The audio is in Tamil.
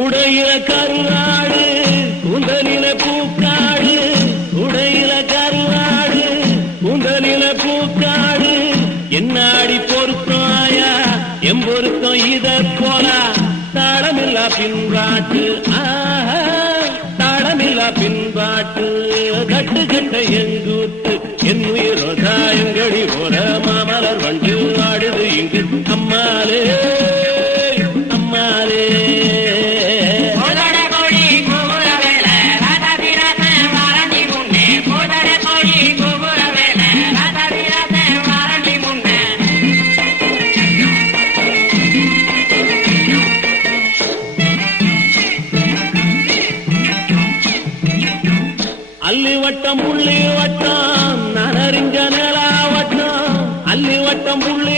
உடையில கருவாடு உந்தனில பூக்காடு, உடையில கருவாடு உந்தனில பூக்காடு, என்னாடி பொருத்தம் ஆயா எம் பொருத்தம் இத போலா, தாளமில்லா பின்பாட்டு தாளமில்லா பின்பாட்டு, கட்டு கட்ட எங்கூத்து என் உயிரோ தாயங்கடி போல மாமலர் வண்டு ஆடுது இங்கு அம்மாலே அம்மாலே. அல்லி வட்டம் புள்ளி வட்டம் நான் அறிஞ்ச நிலா வட்டம், அல்லி வட்டம் புள்ளி